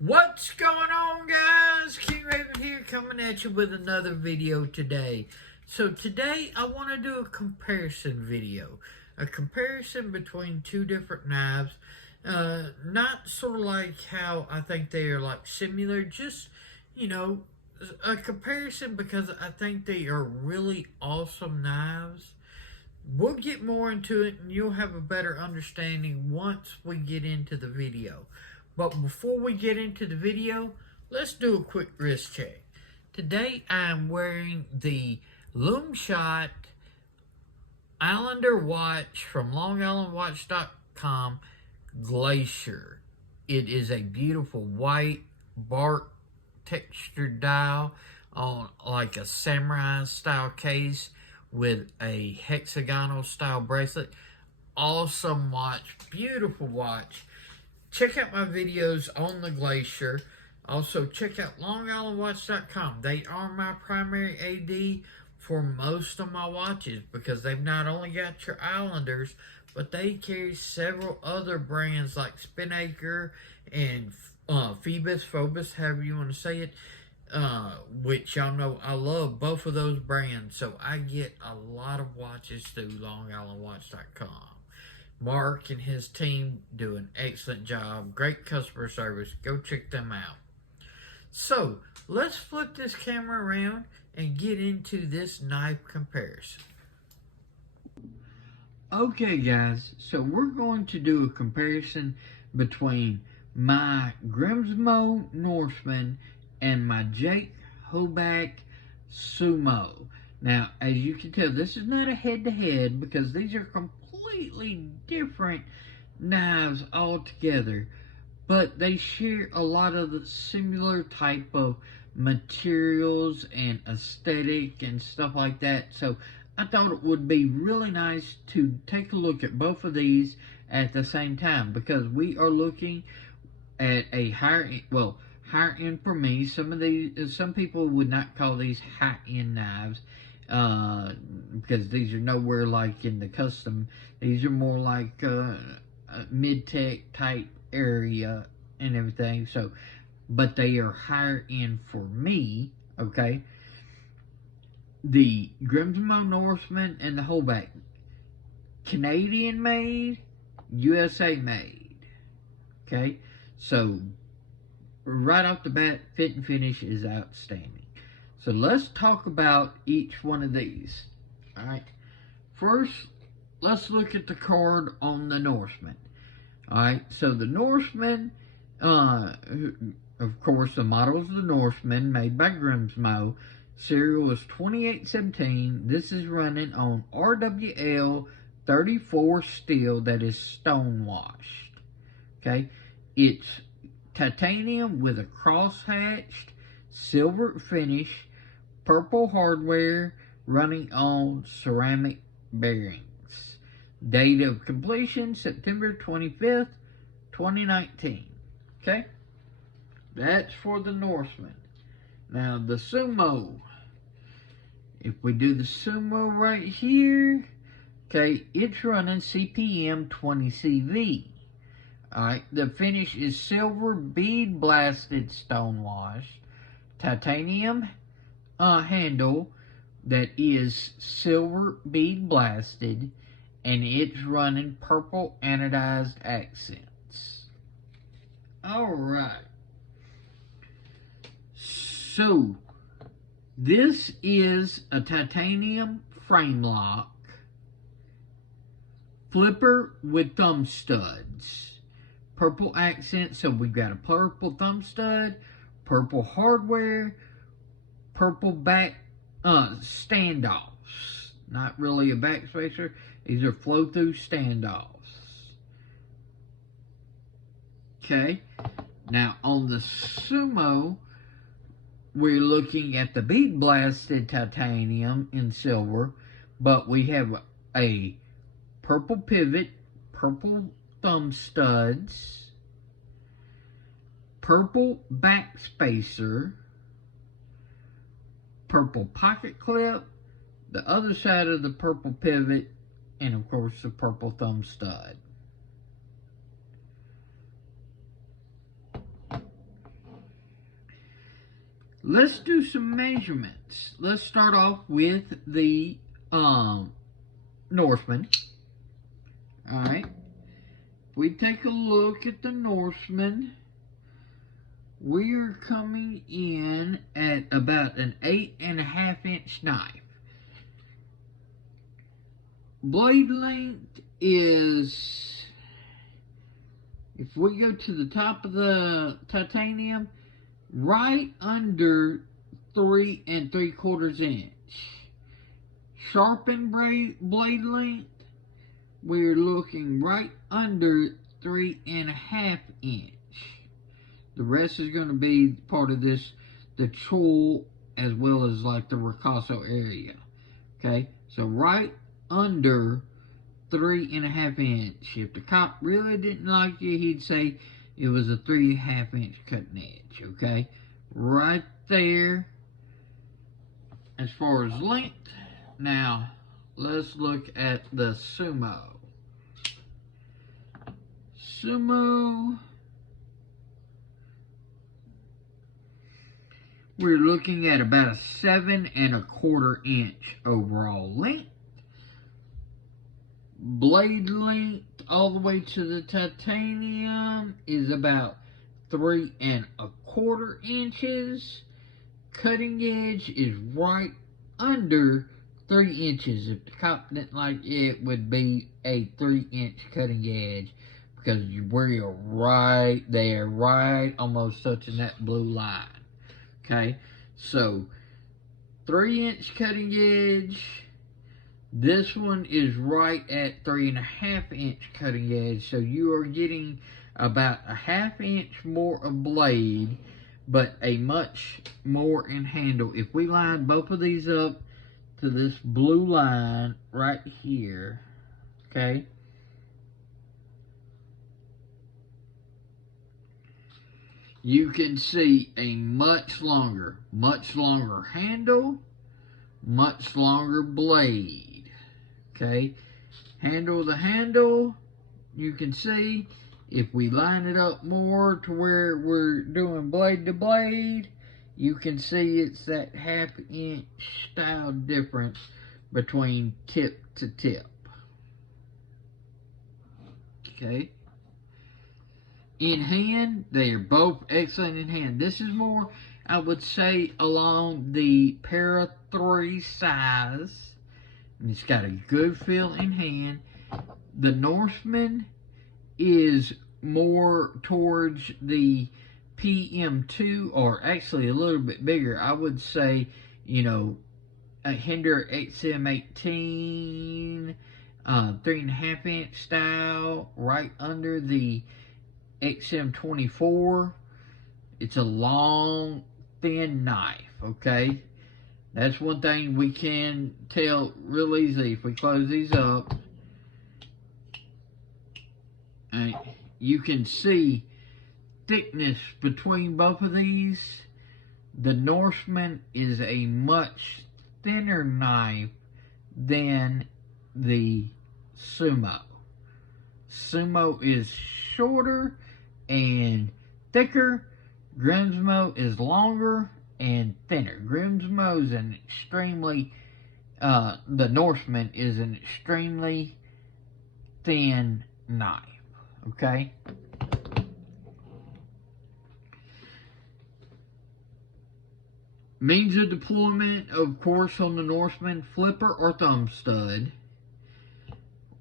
What's going on, guys? King Raven here, coming at you with another video today. So today I want to do a comparison video. A comparison between two different knives. Not sort of like how I think they are like similar, just, a comparison because I think they are really awesome knives. We'll get more into it and you'll have a better understanding once we get into the video. But before we get into the video, let's do a quick wrist check. Today I'm wearing the Loom Shot Islander watch from LongIslandWatch.com Glacier. It is a beautiful white bark textured dial on like a samurai style case with a hexagonal style bracelet. Awesome watch, beautiful watch. Check out my videos on the Glacier. Also, check out LongIslandWatch.com. They are my primary AD for most of my watches because they've not only got your Islanders, but they carry several other brands like Spinnaker and Phobos, however you want to say it, which y'all know I love both of those brands. So I get a lot of watches through LongIslandWatch.com. Mark and his team do an excellent job. Great customer service. Go check them out. So, let's flip this camera around and get into this knife comparison. Okay, guys. So, we're going to do a comparison between my Grimsmo Norseman and my Jake Hoback Sumo. Now, as you can tell, this is not a head-to-head because these are completely different knives altogether, but they share a lot of the similar type of materials and aesthetic and stuff like that. So I thought it would be really nice to take a look at both of these at the same time because we are looking at a higher end for me. Some people would not call these high-end knives because these are nowhere like in the custom. These are more like mid-tech type area and everything. So, but they are higher end for me. Okay, the Grimsmo Norseman and the Hoback, Canadian made, USA made. Okay, so right off the bat, fit and finish is outstanding. So let's talk about each one of these. Alright. First, let's look at the card on the Norseman. Alright, so the Norseman, of course, the model is the Norseman, made by Grimsmo. Serial is 2817. This is running on RWL 34 steel that is stone washed. Okay, it's titanium with a cross-hatched silver finish, purple hardware, running on ceramic bearings. Date of completion, September 25th, 2019. Okay? That's for the Norseman. Now, the Sumo. If we do the Sumo right here, okay, it's running CPM 20CV. Alright, the finish is silver bead blasted stone washed, titanium handle that is silver bead blasted, and it's running purple anodized accents. Alright, so this is a titanium frame lock, flipper with thumb studs. Purple accent, so we've got a purple thumb stud, purple hardware, purple back standoffs. Not really a back spacer. These are flow-through standoffs. Okay. Now, on the Sumo, we're looking at the bead blasted titanium in silver, but we have a purple pivot, purple thumb studs, purple back spacer, purple pocket clip, the other side of the purple pivot, and of course the purple thumb stud. let's do some measurements. Let's start off with the Norseman. Alright. If we take a look at the Norseman, we are coming in at about an 8.5-inch knife. Blade length is, if we go to the top of the titanium, right under 3 3/4 inch. Sharpened blade length, we're looking right under 3.5 inch. The rest is going to be part of this, the choil, as well as like the ricasso area. Okay, so right under 3.5 inch. If the cop really didn't like you, he'd say it was a 3.5 inch cutting edge. Okay, right there as far as length. Now let's look at the Sumo. Sumo, we're looking at about a 7 1/4 inch overall length. Blade length all the way to the titanium is about 3 1/4 inches. Cutting edge is right under 3 inches. If the cop didn't like it, would be a 3-inch cutting edge, because we're right there, right almost touching that blue line. Okay, so 3-inch cutting edge. This one is right at 3.5-inch cutting edge, so you are getting about a 1/2 inch more of blade, but a much more in handle. If we line both of these up to this blue line right here, okay, you can see a much longer handle, much longer blade. Okay, handle to handle, you can see if we line it up more to where we're doing blade to blade, you can see it's that 1/2 inch style difference between tip to tip. Okay. In hand, they are both excellent in hand. This is more, I would say, along the Para 3 size. And it's got a good feel in hand. The Norseman is more towards the PM2, or actually a little bit bigger. I would say, you know, a Hinder XM18, 3.5 inch style, right under the XM24. It's a long, thin knife, okay? That's one thing we can tell real easily if we close these up. You can see thickness between both of these. The Norseman is a much thinner knife than the Sumo. Sumo is shorter and thicker. Grimsmo is longer and thinner. Grimsmo is an extremely, the Norseman is an extremely thin knife. Okay? Means of deployment, of course, on the Norseman, flipper or thumb stud.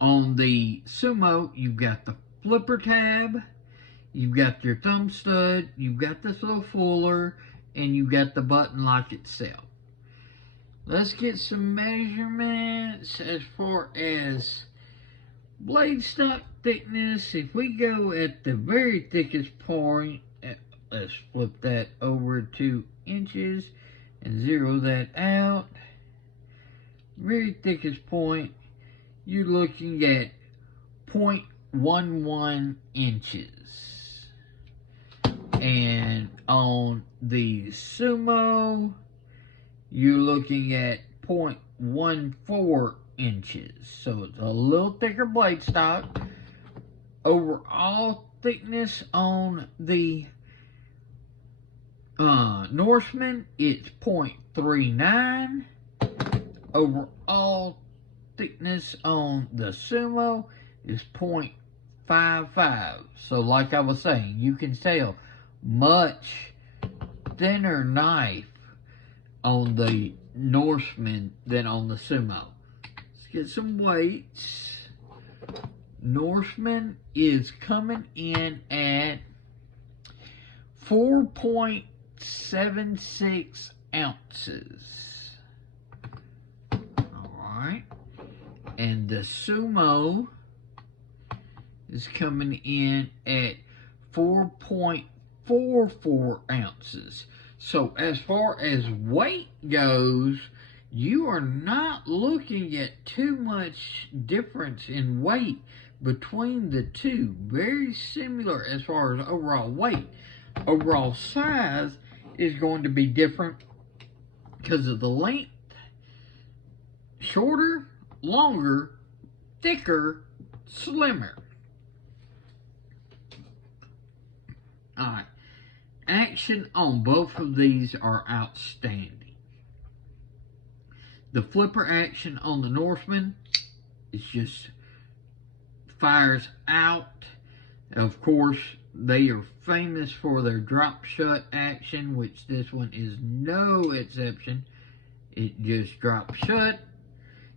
On the Sumo, you've got the flipper tab, you've got your thumb stud, you've got this little fuller, and you've got the button lock itself. Let's get some measurements as far as blade stock thickness. If we go at the very thickest point, let's flip that over 2 inches and zero that out. Very thickest point, you're looking at 0.11 inches. And on the Sumo, you're looking at 0.14 inches. So it's a little thicker blade stock. Overall thickness on the Norseman, it's 0.39. Overall thickness on the Sumo is 0.55. So like I was saying, you can tell much thinner knife on the Norseman than on the Sumo. Let's get some weights. Norseman is coming in at 4.76 ounces. Alright. And the Sumo is coming in at 4.44 ounces. So as far as weight goes, you are not looking at too much difference in weight between the two. Very similar as far as overall weight. Overall size is going to be different because of the length. Shorter, longer, thicker, slimmer. Alright. Action on both of these are outstanding. The flipper action on the Norseman is just fires out. Of course, they are famous for their drop shut action, which this one is no exception. It just drops shut.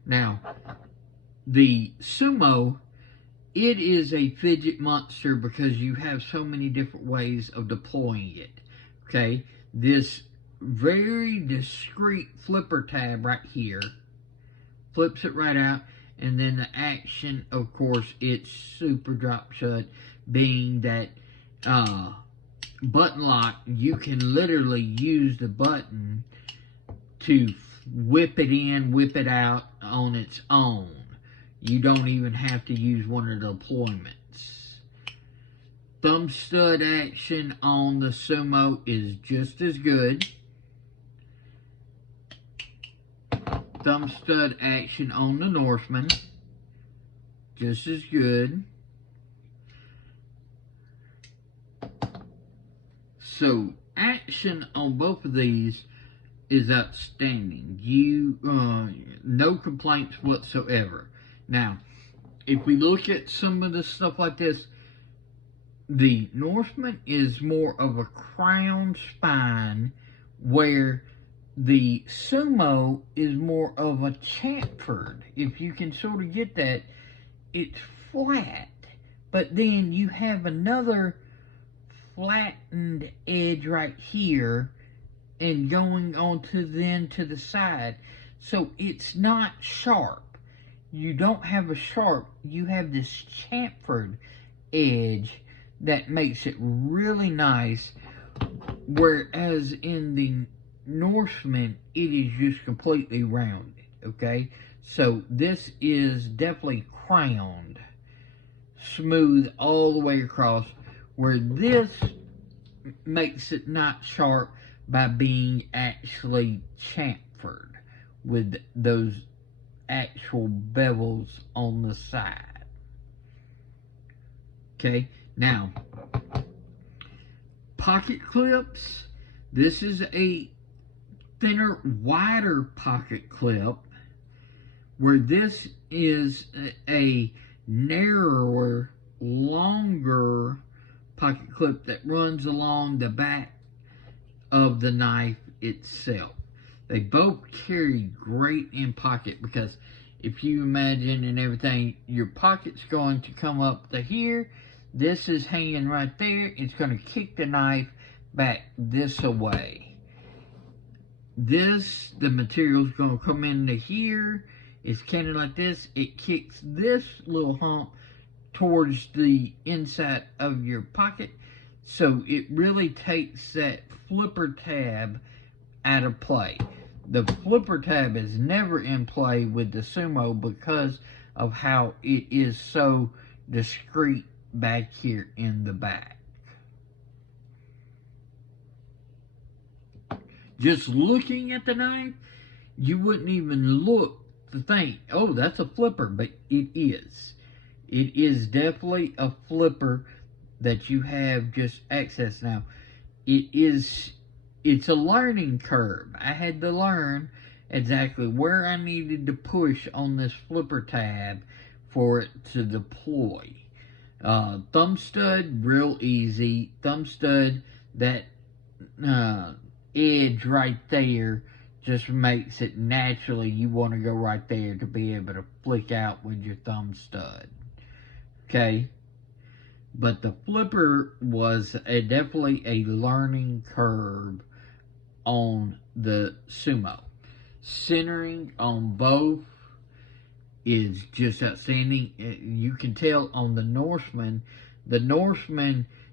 Now, the Sumo, it is a fidget monster because you have so many different ways of deploying it. Okay, this very discreet flipper tab right here flips it right out, and then the action, of course, it's super drop shut, being that button lock. You can literally use the button to whip it in, whip it out on its own. You don't even have to use one of the deployments. Thumb stud action on the Sumo is just as good. Thumb stud action on the Norseman, just as good. So, action on both of these is outstanding. No complaints whatsoever. Now, if we look at some of the stuff like this, the Norseman is more of a crown spine, where the Sumo is more of a chamfered. If you can sort of get that, it's flat, but then you have another flattened edge right here and going on to the side. So it's not sharp. You don't have a sharp, you have this chamfered edge that makes it really nice, whereas in the Norseman, it is just completely rounded, okay? So this is definitely crowned, smooth all the way across, where this makes it not sharp by being actually chamfered with those actual bevels on the side. Okay, now, pocket clips. This is a thinner, wider pocket clip, where this is a narrower, longer pocket clip that runs along the back of the knife itself. They both carry great in pocket, because if you imagine and everything, your pocket's going to come up to here. This is hanging right there. It's going to kick the knife back this away. This, the material's going to come into here. It's kind of like this. It kicks this little hump towards the inside of your pocket. So it really takes that flipper tab out of play. The flipper tab is never in play with the Sumo because of how it is so discreet back here in the back. Just looking at the knife, you wouldn't even look to think, oh, that's a flipper, but it is. It is definitely a flipper that you have just access now. It is it's a learning curve. I had to learn exactly where I needed to push on this flipper tab for it to deploy. Thumb stud, real easy. Thumb stud, that edge right there just makes it naturally you want to go right there to be able to flick out with your thumb stud. Okay? But the flipper was definitely a learning curve on the Sumo. Centering on both is just outstanding. You can tell on the Norseman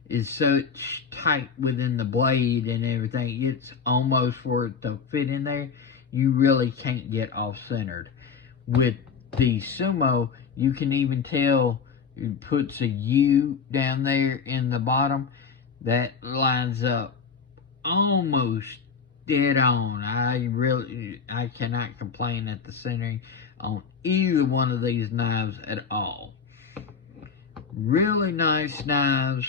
is such tight within the blade and everything. It's almost for it to fit in there. You really can't get off centered. With the Sumo, you can even tell it puts a U down there in the bottom. That lines up almost dead on. I cannot complain at the centering on either one of these knives at all. Really nice knives.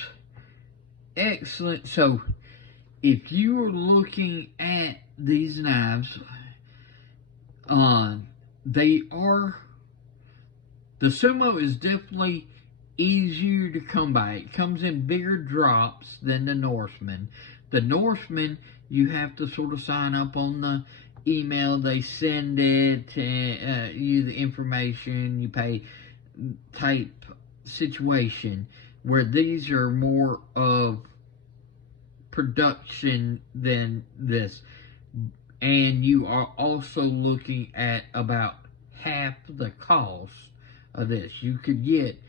Excellent. So if you are looking at these knives, the Sumo is definitely easier to come by. It comes in bigger drops than the Norseman. The Norseman, you have to sort of sign up on the email. They send it, you the information, you pay type situation, where these are more of production than this. And you are also looking at about half the cost of this. You could get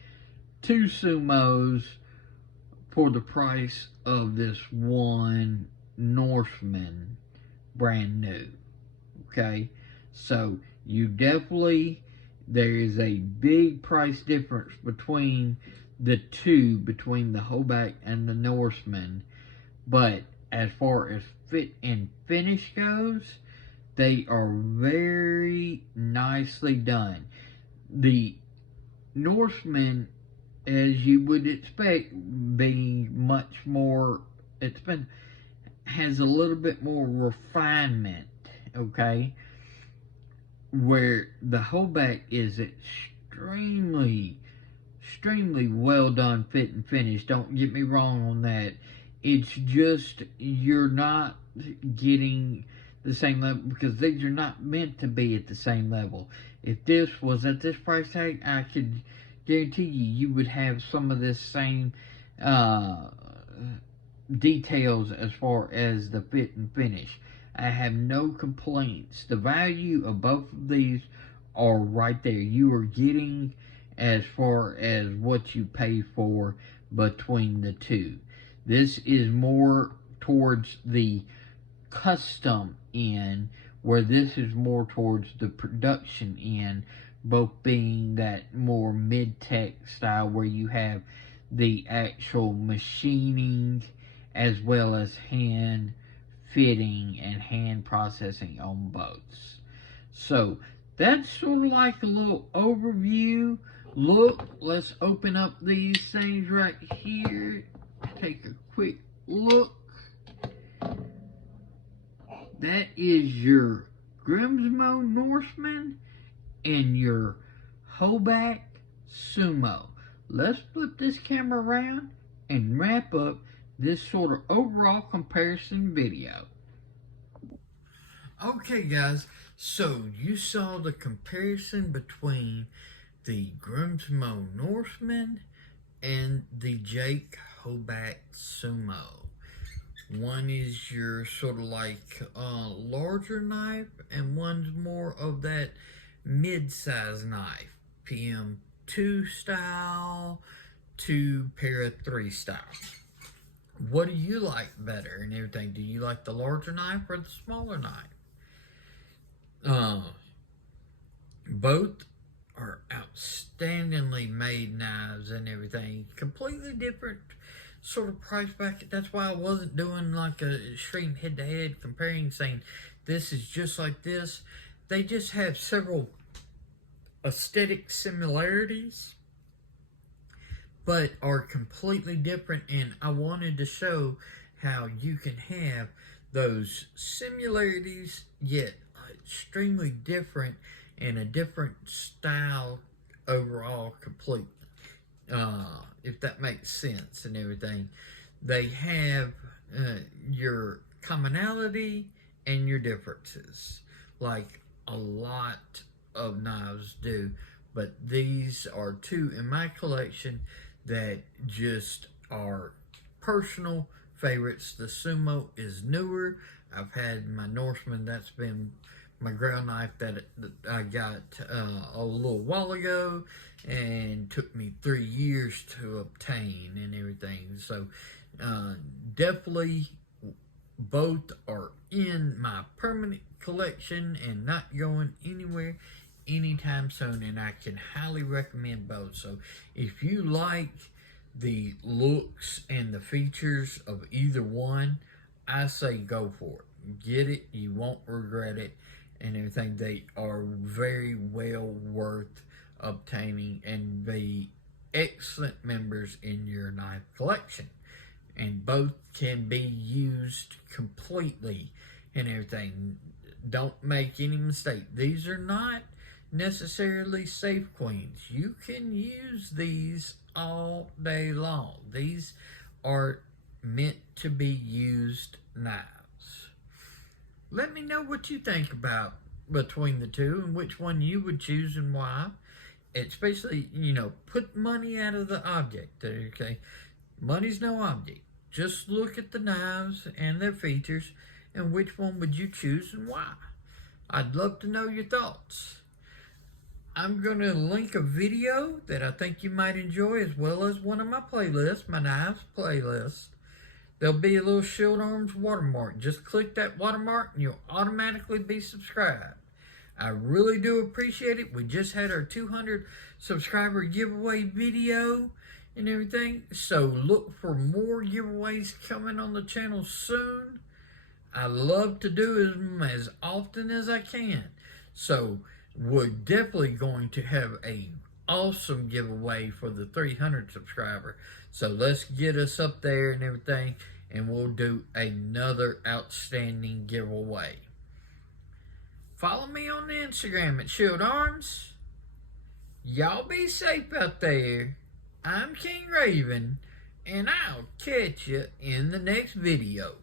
2 Sumos for the price of this one Norseman, brand new. Okay, so you definitely, there is a big price difference between the two, between the Hoback and the Norseman. But as far as fit and finish goes, they are very nicely done. The Norseman, as you would expect, being much more, has a little bit more refinement, okay? Where the Hoback is extremely well done fit and finish. Don't get me wrong on that. It's just you're not getting the same level, because these are not meant to be at the same level. If this was at this price tag, I could guarantee you would have some of this same details as far as the fit and finish. I have no complaints. The value of both of these are right there. You are getting as far as what you pay for between the two. This is more towards the custom end, where this is more towards the production end, both being that more mid-tech style where you have the actual machining as well as hand fitting and hand processing on both. So that's sort of like a little overview. Look, let's open up these things right here. Take a quick look. That is your Grimsmo Norseman and your Hoback Sumo. Let's flip this camera around and wrap up this sort of overall comparison video. Okay guys, so you saw the comparison between the Grimsmo Norseman and the Jake Hoback Sumo. One is your sort of like larger knife, and one's more of that mid-size knife, PM2 style to Para 3 style. What do you like better and everything? Do you like the larger knife or the smaller knife? Both are outstandingly made knives and everything. Completely different sort of price bracket. That's why I wasn't doing like a extreme head-to-head comparing, saying this is just like this. They just have several aesthetic similarities, but are completely different, and I wanted to show how you can have those similarities, yet extremely different and a different style overall completely. If that makes sense and everything. They have your commonality and your differences, like a lot of knives do. But these are two in my collection that just are personal favorites. The Sumo is newer. I've had my Norseman, that's been my ground knife that I got a little while ago, and took me 3 years to obtain and everything. So definitely both are in my permanent collection and not going anywhere anytime soon, and I can highly recommend both. So if you like the looks and the features of either one, I say go for it. Get it, you won't regret it and everything. They are very well worth obtaining and be excellent members in your knife collection. And both can be used completely and everything. Don't make any mistake. These are not necessarily safe queens. You can use these all day long. These are meant to be used knives. Let me know what you think about between the two and which one you would choose and why. Especially, put money out of the object, okay? Money's no object. Just look at the knives and their features and which one would you choose and why. I'd love to know your thoughts. I'm going to link a video that I think you might enjoy, as well as one of my playlists, my knives playlist. There'll be a little Shield Arms watermark. Just click that watermark and you'll automatically be subscribed. I really do appreciate it. We just had our 200 subscriber giveaway video and everything. So look for more giveaways coming on the channel soon. I love to do them as often as I can. So we're definitely going to have a awesome giveaway for the 300 subscriber. So let's get us up there and everything, and we'll do another outstanding giveaway. Follow me on the Instagram at Shield Arms. Y'all be safe out there. I'm King Raven, and I'll catch you in the next video.